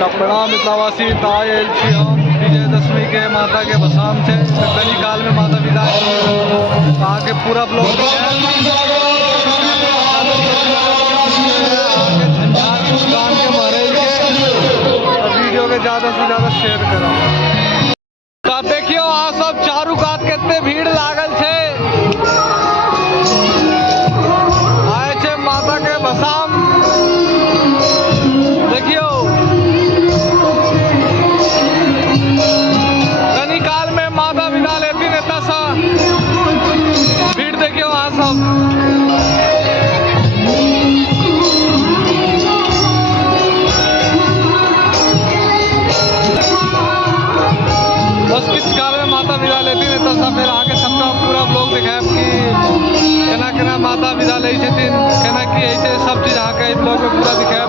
प्रणाम मिथिलावासी तायल छी हम विजयदशमी के माता के भसाम थे कनी काल में माता विदाई आगे पूरा ब्लॉग वीडियो के ज़्यादा से ज़्यादा शेयर करो। तो देखियो वहाँ सब चारू कात कितने भीड़ लागल छे आए छे माता के भसाम। देखियो कनी काल में माता विदा लेती नेता सा भीड़ देखियो वहाँ सब बस किस काल में माता विदा लेती है तो सब फिर आगे सबका पूरा ब्लॉग दिखाए कि केना केना माता विदा ले छथिन केना की है से सब चीज आके इस ब्लॉग में पूरा दिखाए।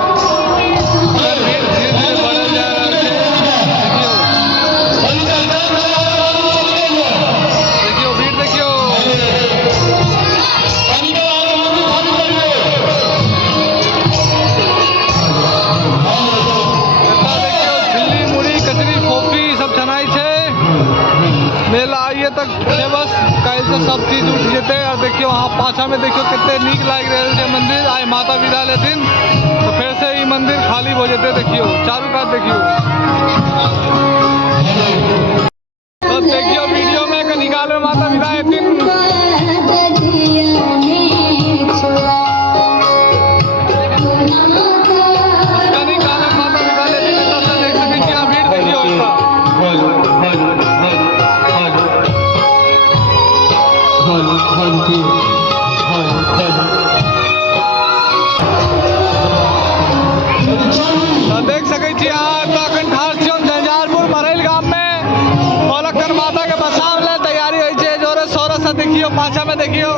धीरे धीरे बढ़ल जा रहल छै देखियो भीड़ देखियो झिल्ली मुड़ी कचरी फोफी सब छनाई छे मेला आइए तक बस कल से सब चीज उठ जेते। और देखियो वहाँ पाछा में देखियो कितने नीक लाग रहे थे मंदिर आए माता विदा लेथिन तो फिर से ये मंदिर खाली हो जेते। देखियो चारू कात देखियो तो देखियो वीडियो में कनी काल में माता विदा लेथिन देख सके झंझारपुर मरैल गांव में पलकर माता के भसाम ले तैयारी होई छे जोरे शोर से। देखियो पाछा में देखियो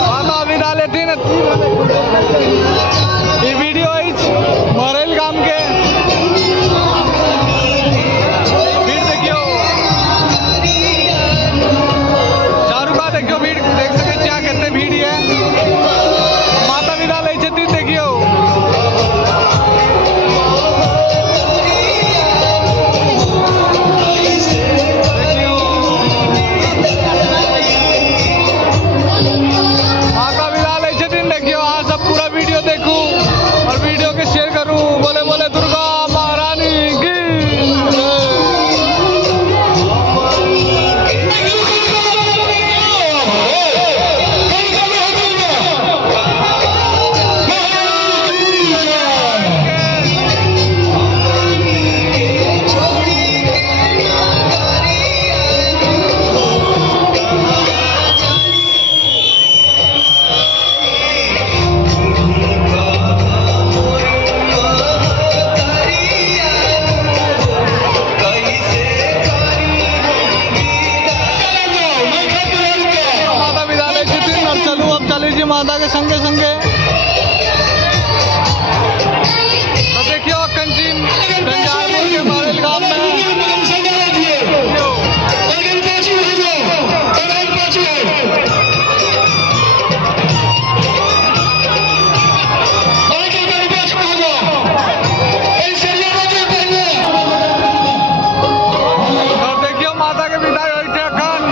माता विदा लेथिन ये वीडियो मरैल गांव के भीड़ देखियो चारू बात देखियो भीड़ देख सके कितने भीड़ है माता विदा ले छथिन। देखियो माता विदा ले छथिन देखियो आज सब पूरा वीडियो देखू और वीडियो के शेयर करूं। बोले बोले दुर्गा महारानी की माता के संगे संगे तो देखियो कंची झंझारपुर के मरैल गांव में और देखियो माता के विदाई होई थे अखन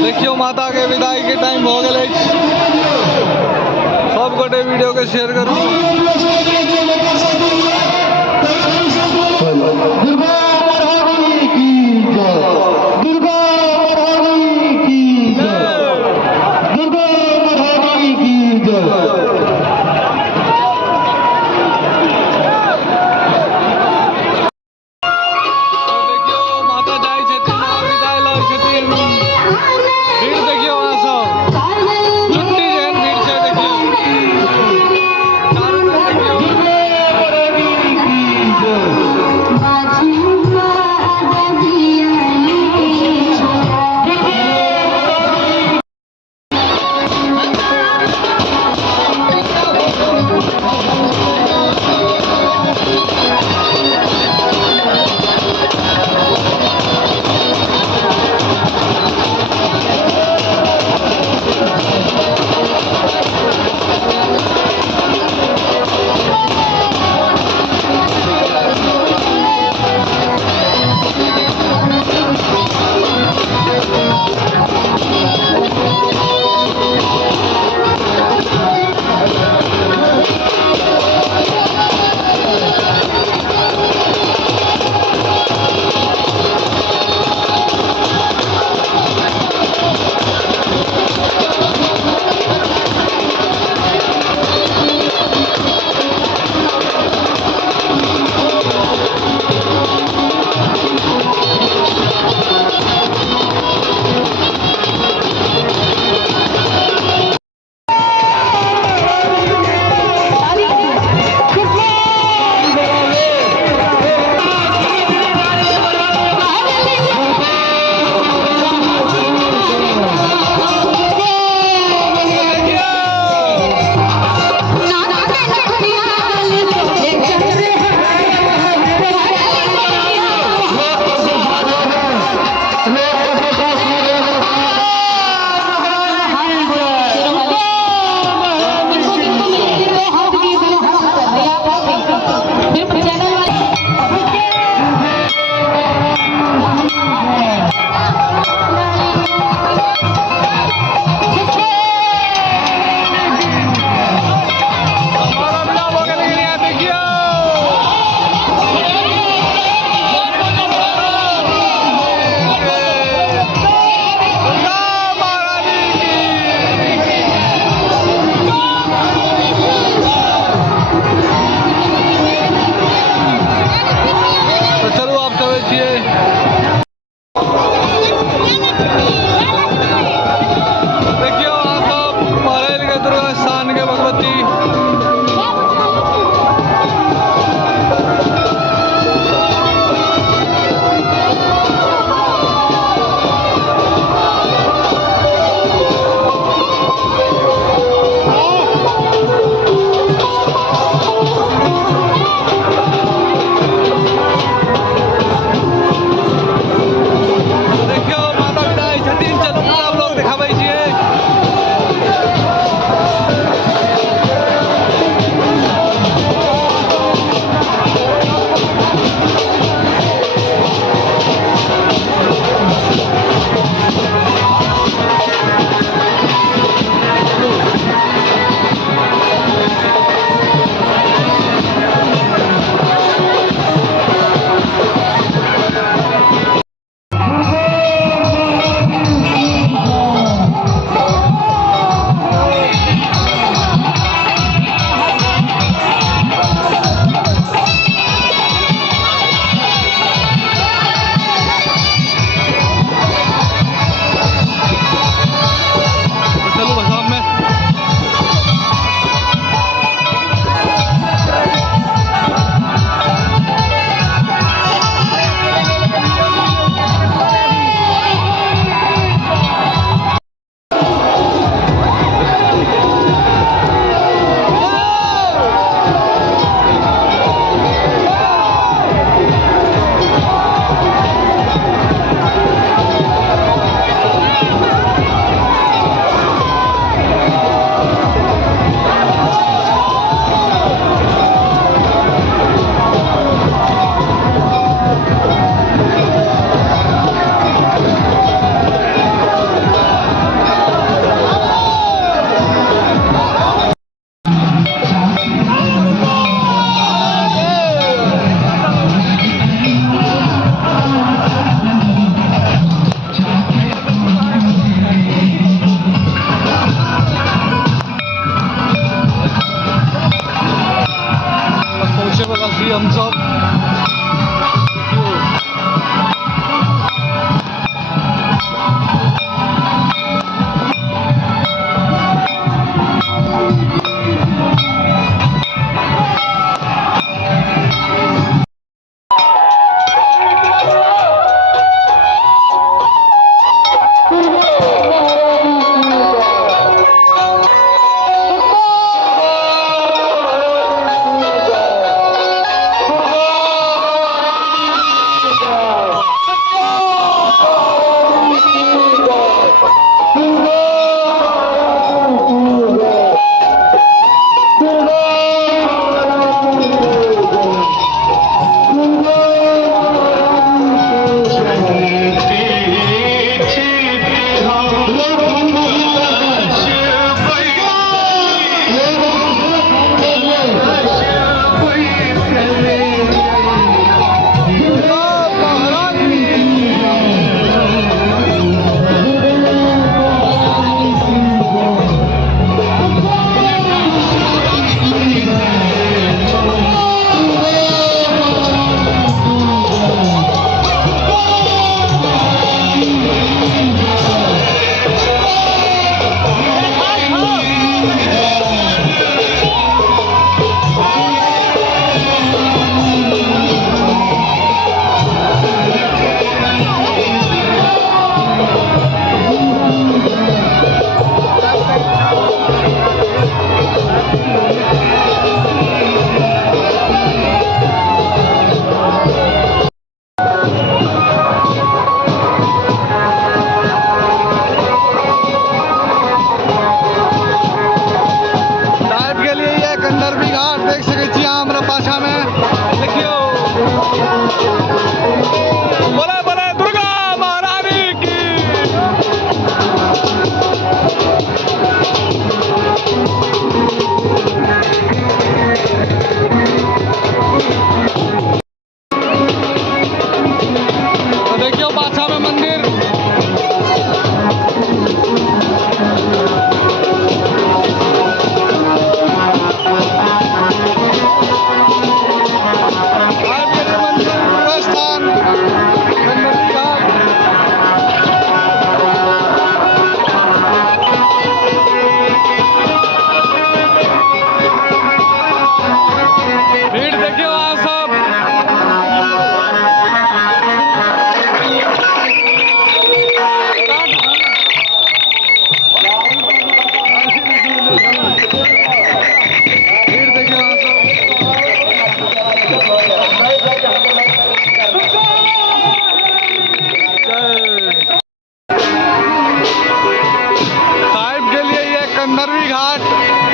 देखियो माता के विदाई के टाइम हो गए सब गोटे वीडियो के शेयर करूँ।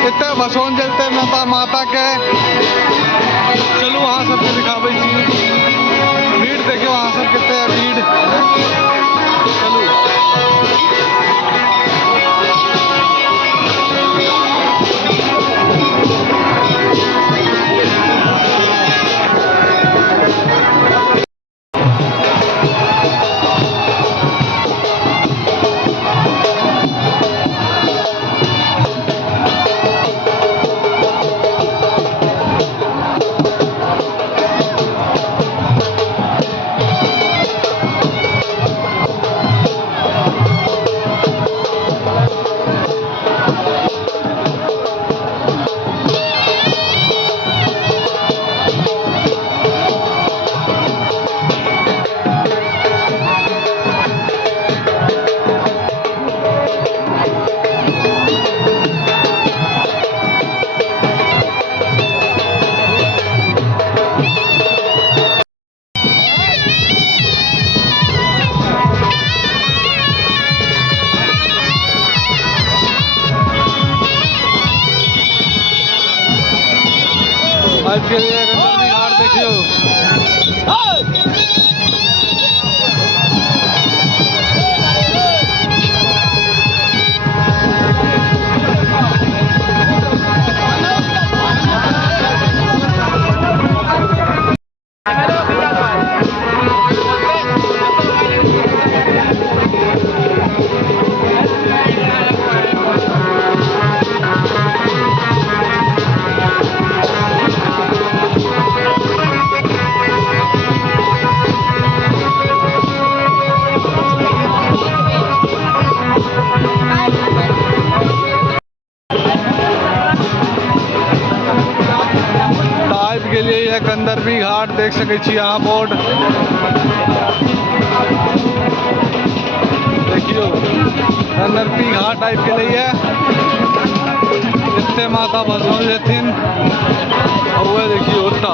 इतने भसोन जलते माता के। चलू वहाँ सबके दिखाबै छी। भीड़ देखियो वहाँ सब कितने है भीड़। चलू आज के लिए घाट देखियो। के लिए एक अंदर भी घाट देख सके छी यहाँ बोर्ड देखियो। अंदर भी घाट टाइप के लिए इतने माता भसोल जथिन हुए देखियो उतना।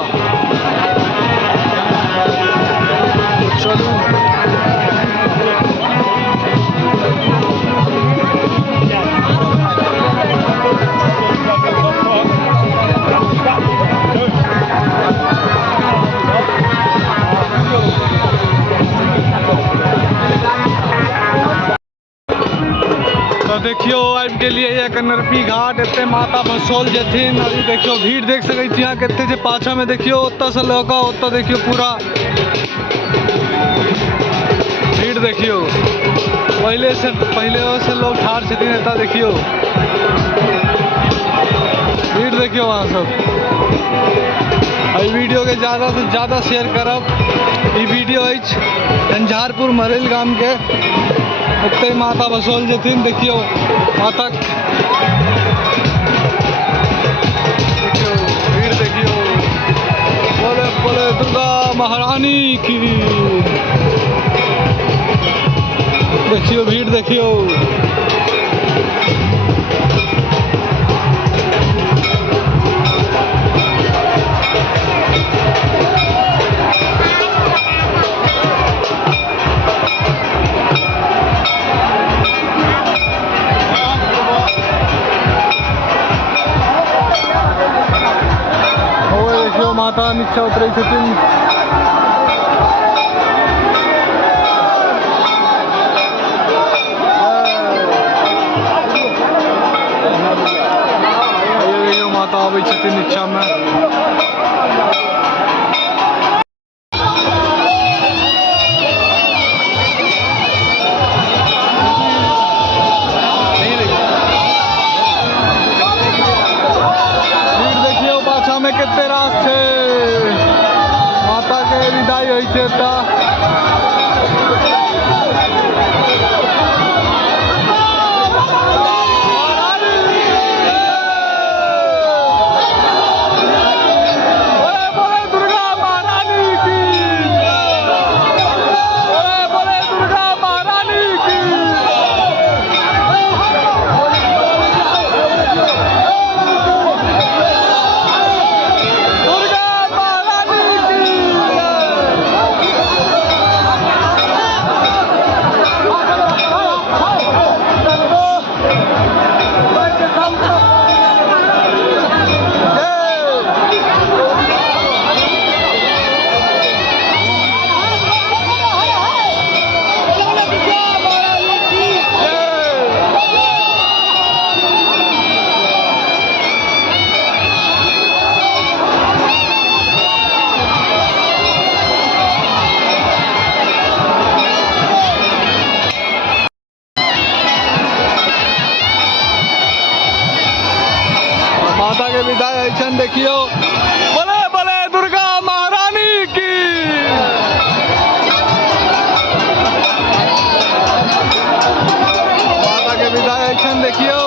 चलू तो देखियो अब के लिए एक नरपी घाट इतने माता भसोल जथिन। अभी देखियो भीड़ देख सके छी यहाँ कितने से पाछा में देखियो उतना से लौका उतना देखियो पूरा भीड़ देखियो। पहले से लोग ठाड़ छथिन इतना देखियो भीड़ देखियो वहाँ सब। अभी वीडियो के ज़्यादा से ज़्यादा शेयर करब। ये वीडियो झंझारपुर मरेल गाम के इतने माता भसोल जथिन देखियो माता देखियो भीड़ देखियो। बोले बोले दुर्गा महारानी की देखियो भीड़ देखियो। माता नीचे उतरे छथिन। ये माता आबै छथिन नीचा में। में कितने रास छे माता के विदाई होई छे ता। माता के विदाई ऐसन देखियो। बोले बोले दुर्गा महारानी की। माता के विदाई ऐसन देखियो।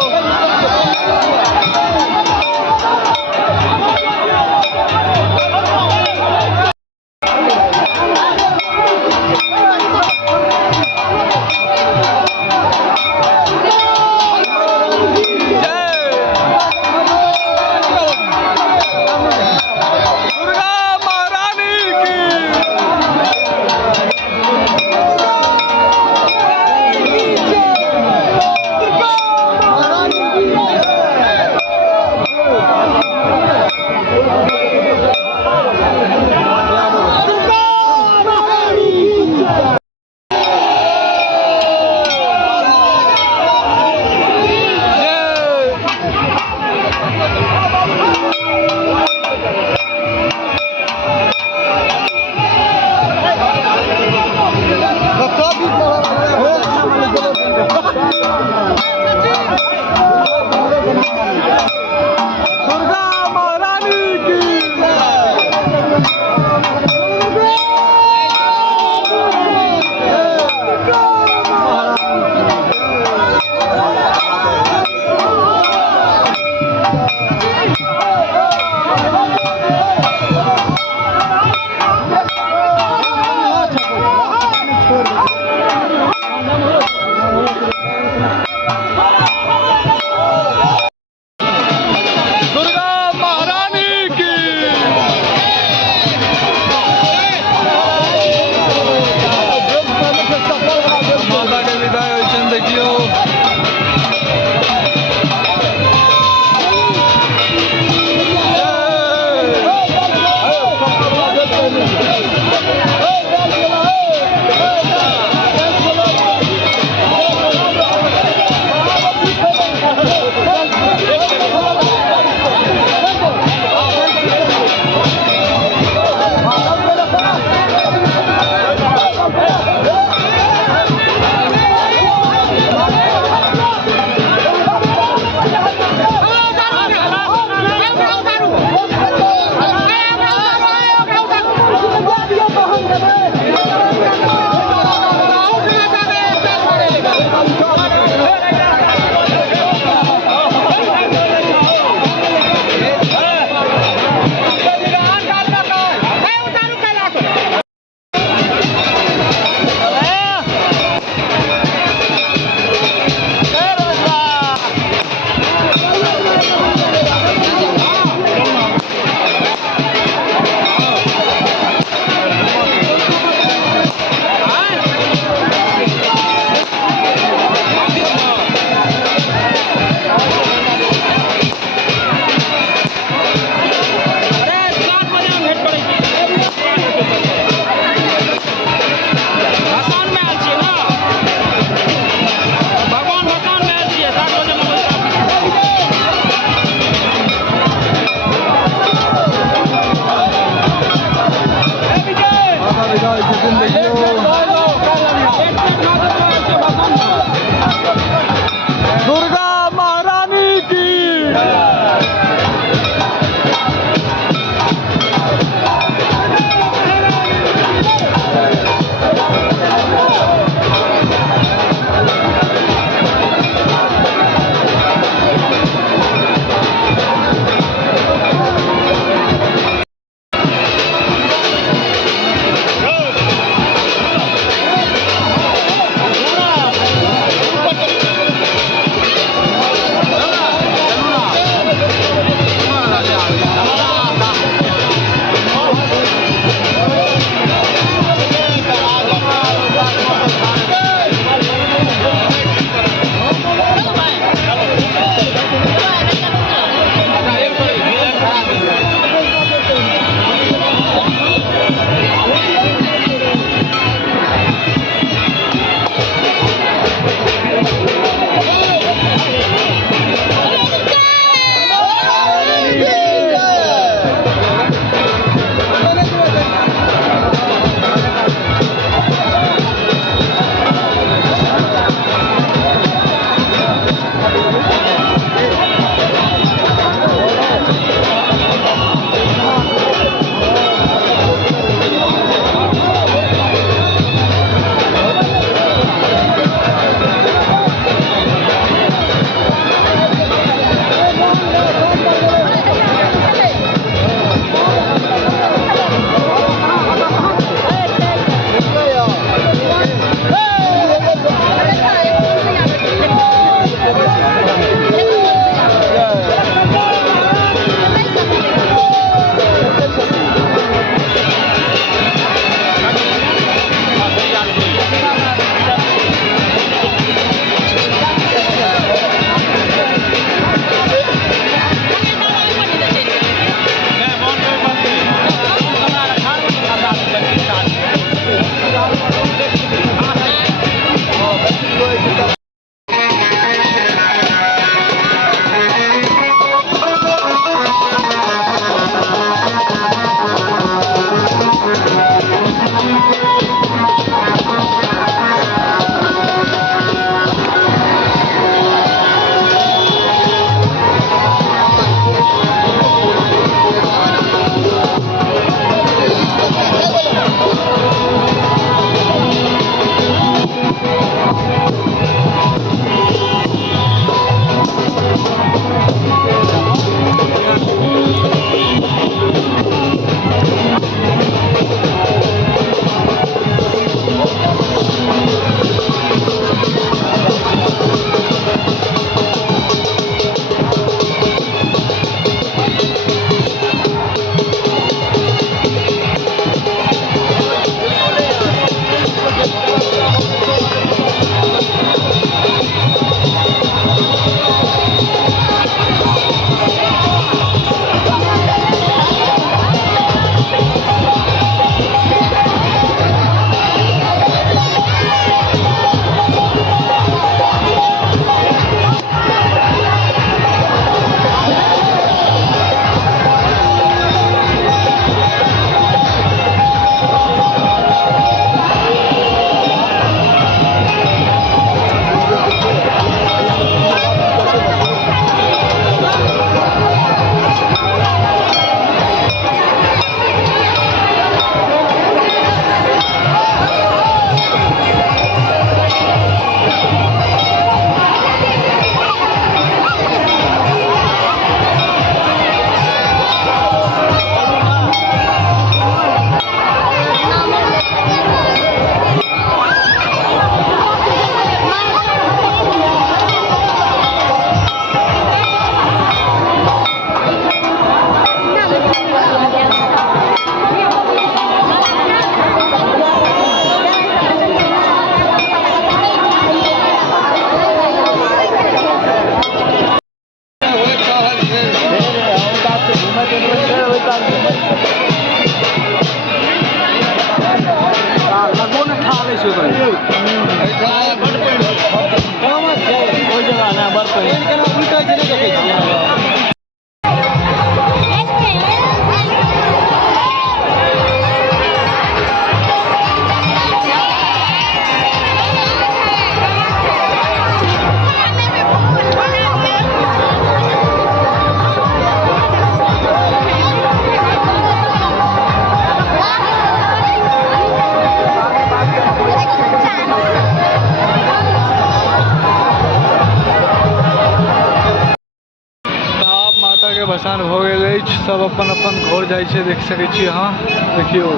सब अपन अपन घर जाइ छै, देख सकै छी अहाँ। देखियो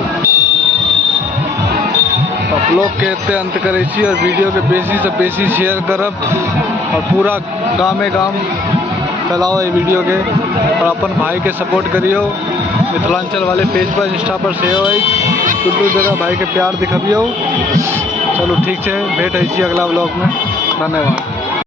तो ब्लॉग के एते अंत करै छी और वीडियो के बेसी से बेसी शेयर करब और पूरा गामे गाम फैलाओ ये वीडियो के और अपन भाई के सपोर्ट करियो। मिथिलांचल वाले पेज पर इंस्टा पर सेहो है, दुनू जगह भाई के प्यार दिखबियो। चलो ठीक है, भेट है अगला ब्लॉग में। धन्यवाद।